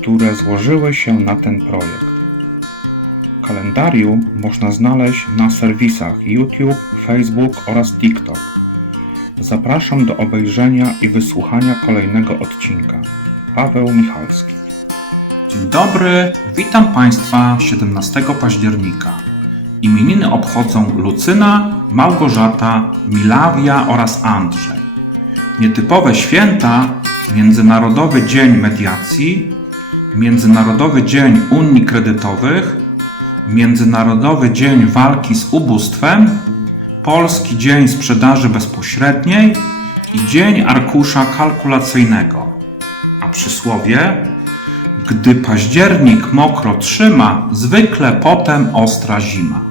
które złożyły się na ten projekt. Kalendarium można znaleźć na serwisach YouTube, Facebook oraz TikTok. Zapraszam do obejrzenia i wysłuchania kolejnego odcinka. Paweł Michalski. Dzień dobry, witam Państwa 17 października. Imieniny obchodzą Lucyna, Małgorzata, Milawia oraz Andrzej. Nietypowe święta Międzynarodowy Dzień Mediacji, Międzynarodowy Dzień Unii Kredytowych, Międzynarodowy Dzień Walki z Ubóstwem, Polski Dzień Sprzedaży Bezpośredniej i Dzień Arkusza Kalkulacyjnego. A przysłowie gdy październik mokro trzyma, zwykle potem ostra zima.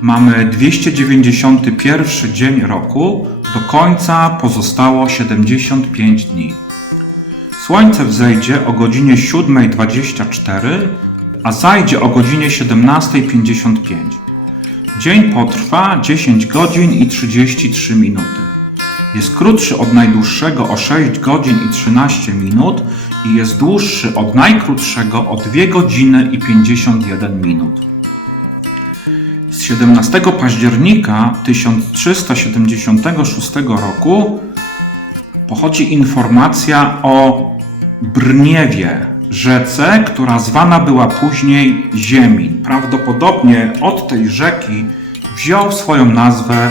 Mamy 291 dzień roku, do końca pozostało 75 dni. Słońce wzejdzie o godzinie 7.24, a zajdzie o godzinie 17.55. Dzień potrwa 10 godzin i 33 minuty. Jest krótszy od najdłuższego o 6 godzin i 13 minut i jest dłuższy od najkrótszego o 2 godziny i 51 minut. Z 17 października 1376 roku pochodzi informacja o Brniewie, rzece, która zwana była później Ziemin. Prawdopodobnie od tej rzeki wziął swoją nazwę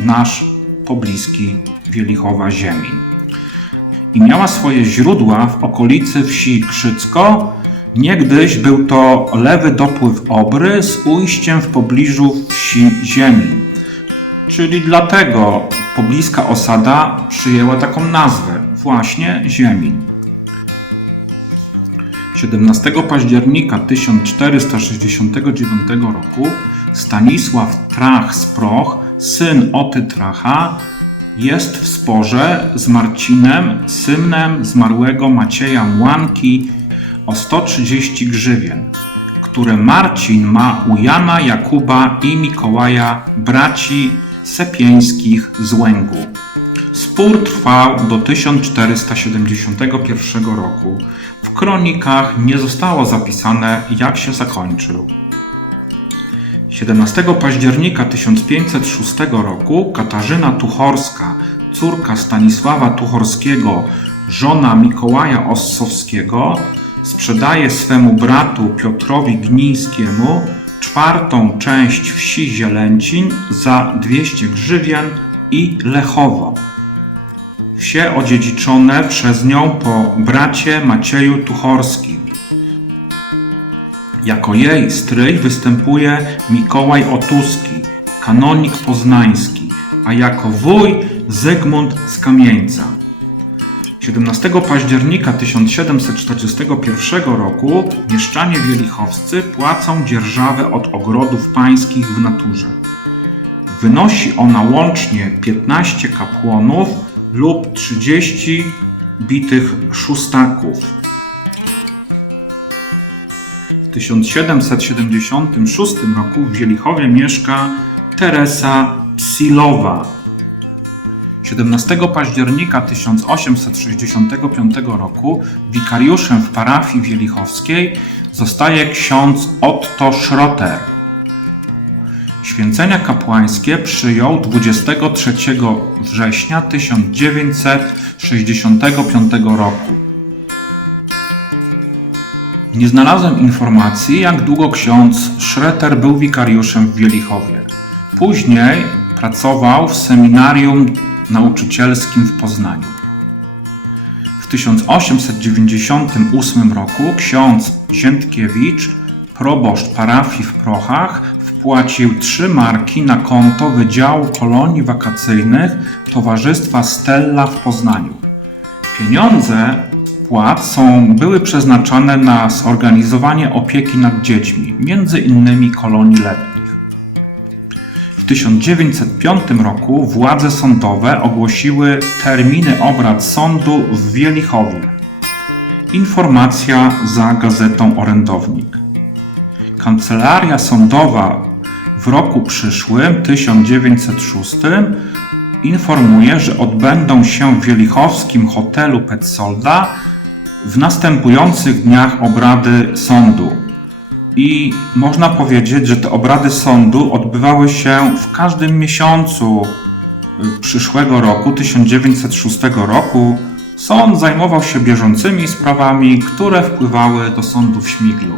nasz pobliski Wielichowa Ziemin. I miała swoje źródła w okolicy wsi Krzycko. Niegdyś był to lewy dopływ Obry z ujściem w pobliżu wsi Ziemin. Czyli dlatego pobliska osada przyjęła taką nazwę, właśnie Ziemin. 17 października 1469 roku Stanisław Trach z Proch, syn Oty Tracha, jest w sporze z Marcinem, synem zmarłego Macieja Młanki o 130 grzywien, które Marcin ma u Jana, Jakuba i Mikołaja, braci Sepieńskich z Łęgu. Spór trwał do 1471 roku. W kronikach nie zostało zapisane, jak się zakończył. 17 października 1506 roku Katarzyna Tuchorska, córka Stanisława Tuchorskiego, żona Mikołaja Ossowskiego, sprzedaje swemu bratu Piotrowi Gnińskiemu czwartą część wsi Zielęcin za 200 grzywien i Lechowo. Wsie odziedziczone przez nią po bracie Macieju Tuchorskim. Jako jej stryj występuje Mikołaj Otuski, kanonik poznański, a jako wuj Zygmunt z Kamieńca. 17 października 1741 roku mieszczanie wielichowscy płacą dzierżawę od ogrodów pańskich w naturze. Wynosi ona łącznie 15 kapłonów lub 30 bitych szóstaków. W 1776 roku w Wielichowie mieszka Teresa Psilowa. 17 października 1865 roku wikariuszem w parafii wielichowskiej zostaje ksiądz Otto Schrotter. Święcenia kapłańskie przyjął 23 września 1965 roku. Nie znalazłem informacji, jak długo ksiądz Schroeter był wikariuszem w Wielichowie. Później pracował w seminarium nauczycielskim w Poznaniu. W 1898 roku ksiądz Ziętkiewicz, proboszcz parafii w Prochach, wpłacił trzy marki na konto Wydziału Kolonii Wakacyjnych Towarzystwa Stella w Poznaniu. Pieniądze wpłat są, były przeznaczane na zorganizowanie opieki nad dziećmi, między innymi kolonii letnich. W 1905 roku władze sądowe ogłosiły terminy obrad sądu w Wielichowie. Informacja za gazetą Orędownik. Kancelaria sądowa w roku przyszłym, 1906, informuje, że odbędą się w Wielichowskim hotelu Petsolda w następujących dniach obrady sądu. I można powiedzieć, że te obrady sądu odbywały się w każdym miesiącu y, przyszłego roku, 1906 roku. Sąd zajmował się bieżącymi sprawami, które wpływały do sądu w Śmiglu.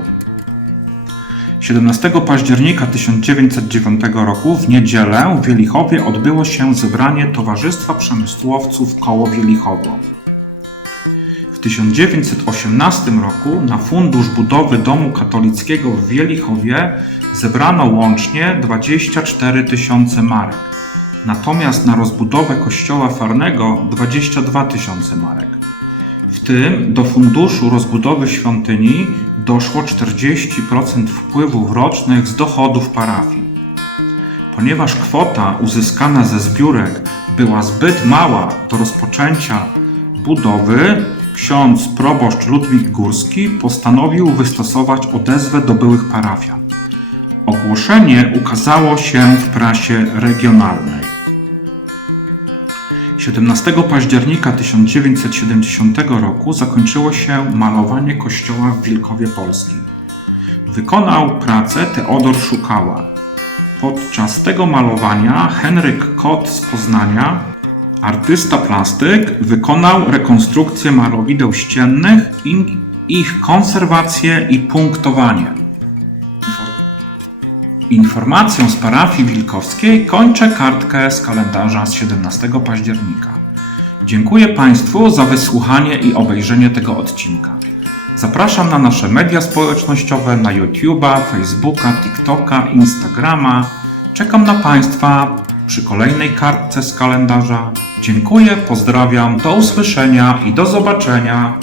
17 października 1909 roku w niedzielę w Wielichowie odbyło się zebranie Towarzystwa Przemysłowców Koło Wielichowo. W 1918 roku na fundusz budowy domu katolickiego w Wielichowie zebrano łącznie 24 tysiące marek, natomiast na rozbudowę kościoła farnego 22 tysiące marek. W tym do funduszu rozbudowy świątyni doszło 40% wpływów rocznych z dochodów parafii. Ponieważ kwota uzyskana ze zbiórek była zbyt mała do rozpoczęcia budowy, ksiądz proboszcz Ludwik Górski postanowił wystosować odezwę do byłych parafian. Ogłoszenie ukazało się w prasie regionalnej. 17 października 1970 roku zakończyło się malowanie kościoła w Wilkowie Polskim. Wykonał pracę Teodor Szukała. Podczas tego malowania Henryk Kot z Poznania, artysta plastyk, wykonał rekonstrukcję malowideł ściennych, ich konserwację i punktowanie. Informacją z parafii wilkowskiej kończę kartkę z kalendarza z 17 października. Dziękuję Państwu za wysłuchanie i obejrzenie tego odcinka. Zapraszam na nasze media społecznościowe na YouTube'a, Facebooka, TikToka, Instagrama. Czekam na Państwa przy kolejnej kartce z kalendarza. Dziękuję, pozdrawiam, do usłyszenia i do zobaczenia.